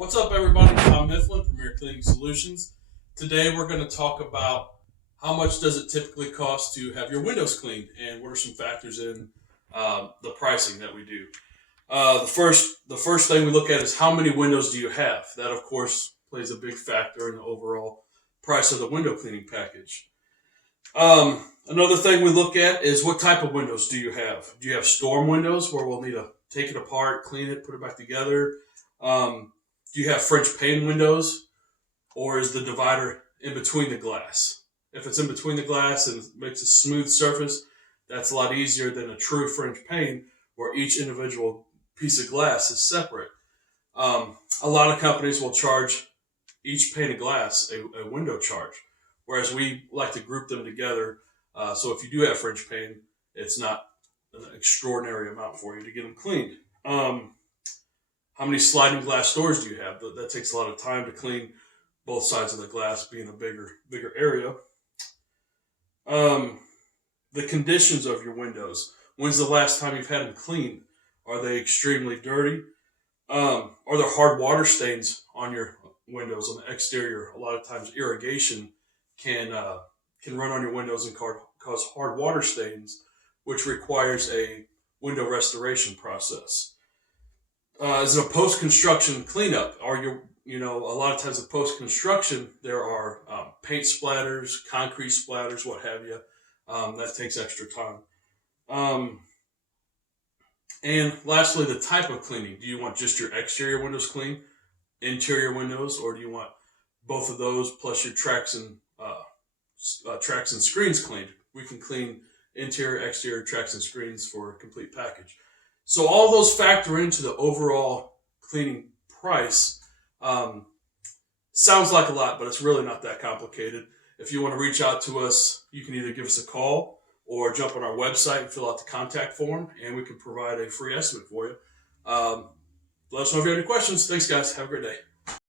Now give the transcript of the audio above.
What's up, everybody? I'm Mifflin, Premier Cleaning Solutions. Today we're going to talk about how much does it typically cost to have your windows cleaned, and what are some factors in the pricing that we do. The first thing we look at is how many windows do you have. That, of course, plays a big factor in the overall price of the window cleaning package. Another thing we look at is what type of windows do you have. Do you have storm windows where we'll need to take it apart, clean it, put it back together? Do you have French pane windows, or is the divider in between the glass? If it's in between the glass and it makes a smooth surface, that's a lot easier than a true French pane where each individual piece of glass is separate. A lot of companies will charge each pane of glass a window charge, whereas we like to group them together. So if you do have French pane, it's not an extraordinary amount for you to get them cleaned. How many sliding glass doors do you have? That takes a lot of time to clean both sides of the glass, being a bigger area. The conditions of your windows. When's the last time you've had them cleaned? Are they extremely dirty? Are there hard water stains on your windows on the exterior? A lot of times irrigation can run on your windows and cause hard water stains, which requires a window restoration process. Is it a post-construction cleanup? A lot of times in post-construction, there are paint splatters, concrete splatters, what have you. That takes extra time. And lastly, the type of cleaning. Do you want just your exterior windows cleaned, interior windows, or do you want both of those plus your tracks and screens cleaned? We can clean interior, exterior, tracks and screens for a complete package. So all those factor into the overall cleaning price. Sounds like a lot, but it's really not that complicated. If you want to reach out to us, you can either give us a call or jump on our website and fill out the contact form, and we can provide a free estimate for you. Let us know if you have any questions. Thanks, guys. Have a great day.